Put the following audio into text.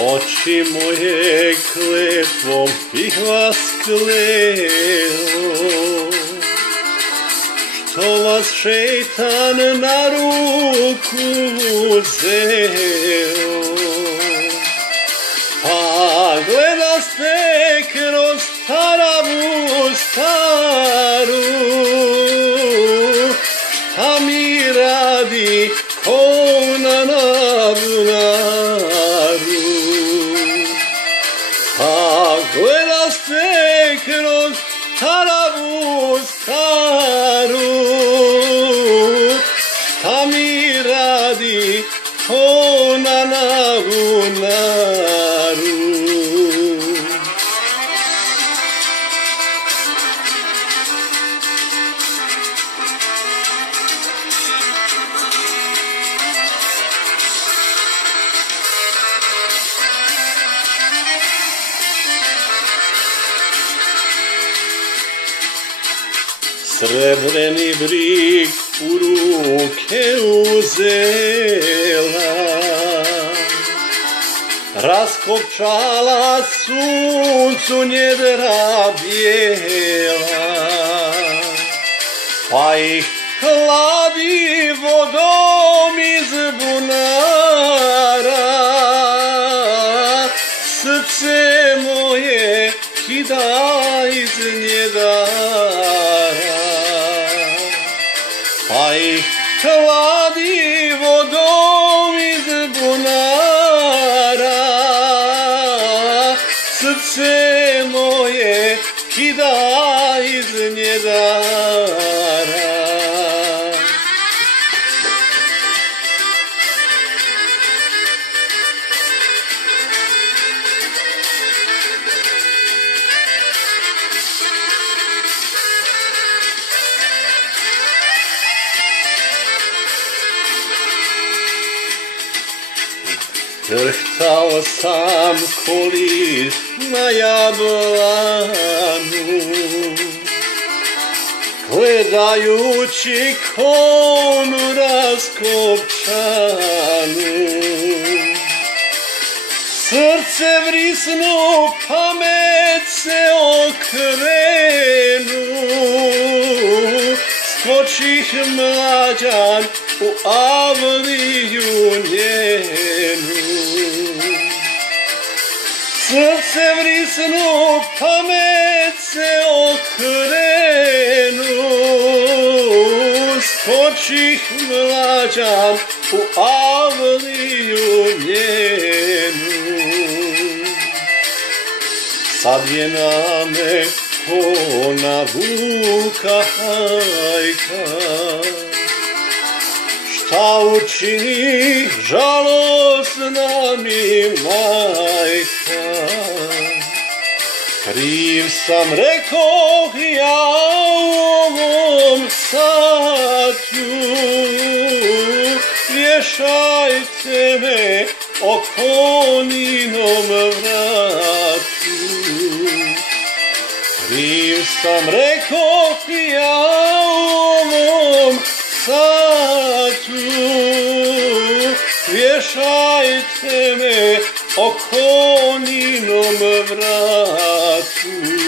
Oči moje kletvom ih vas kleo, što vas šeitan na ruku uzeo. Pa gledaste kroz taravu staru, šta mi radi ko na bunaru. Pa gledaste kroz taravu staru, šta mi radi ko na bunaru. Srebreni brig u ruke uzela, raskopčala suncu njedra bijela, pa ih hladi vodom iz bunara. Srce moje kida iz njedara, pa ih hladi vodom iz bunara. Srce moje kida iz njedara. Drhtao sam ko list na jablanu, gledajući konu raskopčanu. Srce vrisnu, pamet se okrenu, skočih mlađan u avliju njenu. Srce vrisnu, pamet se okrenu, skočih mlađan u avliju njenu. Sad je na me ko na vuka hajka, šta učini žalosna mi majka. Kriv sam, rekoh ja u ovom satu, vješajte me o koninom vratu. Kriv sam, rekoh ja u ovom satu, vješajte me o koninom vratu.